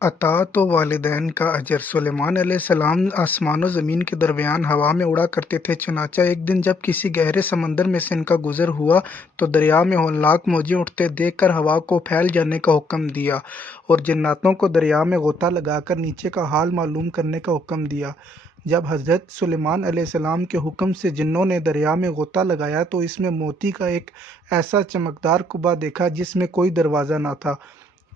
اطاعت و والدین کا اجر۔ سلیمان علیہ السلام آسمان و زمین کے درمیان ہوا میں اڑا کرتے تھے، چنانچہ ایک دن جب کسی گہرے سمندر میں سے ان کا گزر ہوا تو دریا میں ہولناک موجیں اٹھتے دیکھ کر ہوا کو پھیل جانے کا حکم دیا اور جناتوں کو دریا میں غوطہ لگا کر نیچے کا حال معلوم کرنے کا حکم دیا۔ جب حضرت سلیمان علیہ السلام کے حکم سے جنوں نے دریا میں غوطہ لگایا تو اس میں موتی کا ایک ایسا چمکدار کعبہ دیکھا جس میں کوئی دروازہ نہ تھا۔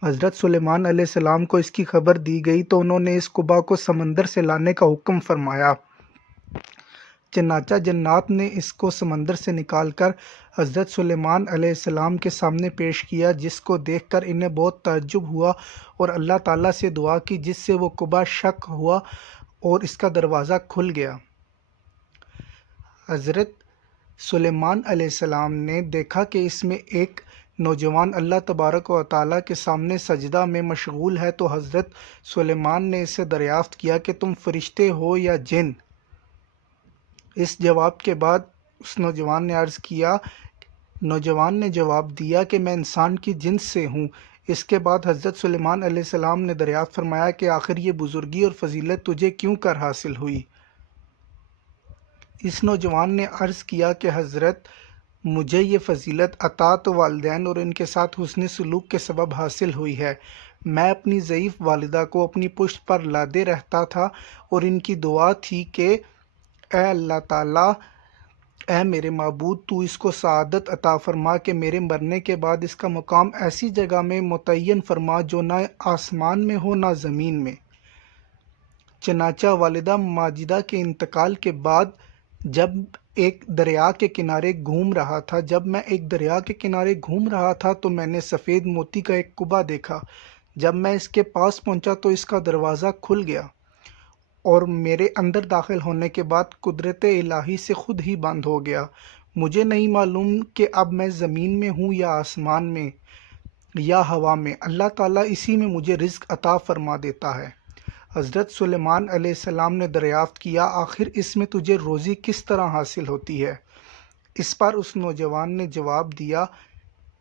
حضرت سلیمان علیہ السلام کو اس کی خبر دی گئی تو انہوں نے اس کعبہ کو سمندر سے لانے کا حکم فرمایا۔ چنانچہ جنات نے اس کو سمندر سے نکال کر حضرت سلیمان علیہ السلام کے سامنے پیش کیا، جس کو دیکھ کر انہیں بہت تعجب ہوا اور اللہ تعالیٰ سے دعا کی، جس سے وہ کعبہ شق ہوا اور اس کا دروازہ کھل گیا۔ حضرت سلیمان علیہ السلام نے دیکھا کہ اس میں ایک نوجوان اللہ تبارک و تعالیٰ کے سامنے سجدہ میں مشغول ہے، تو حضرت سلیمان نے اس سے دریافت کیا کہ تم فرشتے ہو یا جن؟ اس جواب کے بعد اس نوجوان نے جواب دیا کہ میں انسان کی جنس سے ہوں۔ اس کے بعد حضرت سلیمان علیہ السلام نے دریافت فرمایا کہ آخر یہ بزرگی اور فضیلت تجھے کیوں کر حاصل ہوئی؟ اس نوجوان نے عرض کیا کہ حضرت، مجھے یہ فضیلت اطاعت والدین اور ان کے ساتھ حسن سلوک کے سبب حاصل ہوئی ہے۔ میں اپنی ضعیف والدہ کو اپنی پشت پر لادے رہتا تھا اور ان کی دعا تھی کہ اے اللہ تعالیٰ، اے میرے معبود، تو اس کو سعادت عطا فرما کہ میرے مرنے کے بعد اس کا مقام ایسی جگہ میں متعین فرما جو نہ آسمان میں ہو نہ زمین میں۔ چنانچہ والدہ ماجدہ کے انتقال کے بعد جب میں ایک دریا کے کنارے گھوم رہا تھا تو میں نے سفید موتی کا ایک کعبہ دیکھا۔ جب میں اس کے پاس پہنچا تو اس کا دروازہ کھل گیا اور میرے اندر داخل ہونے کے بعد قدرت الہی سے خود ہی بند ہو گیا۔ مجھے نہیں معلوم کہ اب میں زمین میں ہوں یا آسمان میں یا ہوا میں، اللہ تعالیٰ اسی میں مجھے رزق عطا فرما دیتا ہے۔ حضرت سلیمان علیہ السلام نے دریافت کیا، آخر اس میں تجھے روزی کس طرح حاصل ہوتی ہے؟ اس پر اس نوجوان نے جواب دیا،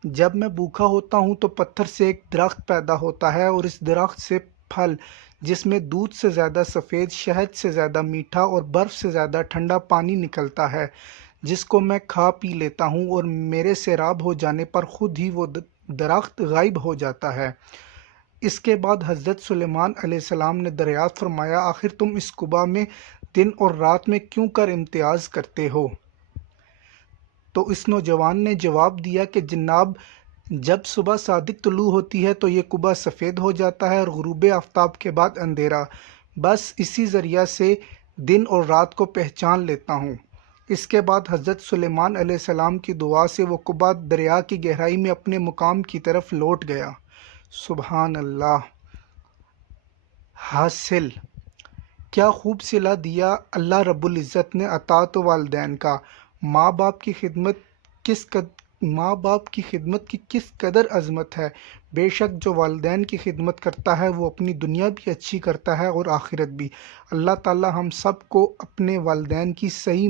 جب میں بھوکا ہوتا ہوں تو پتھر سے ایک درخت پیدا ہوتا ہے اور اس درخت سے پھل، جس میں دودھ سے زیادہ سفید، شہد سے زیادہ میٹھا اور برف سے زیادہ ٹھنڈا پانی نکلتا ہے، جس کو میں کھا پی لیتا ہوں اور میرے سیراب ہو جانے پر خود ہی وہ درخت غائب ہو جاتا ہے۔ اس کے بعد حضرت سلیمان علیہ السلام نے دریافت فرمایا، آخر تم اس کعبہ میں دن اور رات میں کیوں کر امتیاز کرتے ہو؟ تو اس نوجوان نے جواب دیا کہ جناب، جب صبح صادق طلوع ہوتی ہے تو یہ کعبہ سفید ہو جاتا ہے اور غروب آفتاب کے بعد اندھیرا، بس اسی ذریعہ سے دن اور رات کو پہچان لیتا ہوں۔ اس کے بعد حضرت سلیمان علیہ السلام کی دعا سے وہ کعبہ دریا کی گہرائی میں اپنے مقام کی طرف لوٹ گیا۔ سبحان اللہ۔ حاصل کیا خوب صلہ دیا اللہ رب العزت نے اطاعت والدین کا۔ ماں باپ کی خدمت کی کس قدر عظمت ہے۔ بے شک جو والدین کی خدمت کرتا ہے وہ اپنی دنیا بھی اچھی کرتا ہے اور آخرت بھی۔ اللہ تعالی ہم سب کو اپنے والدین کی صحیح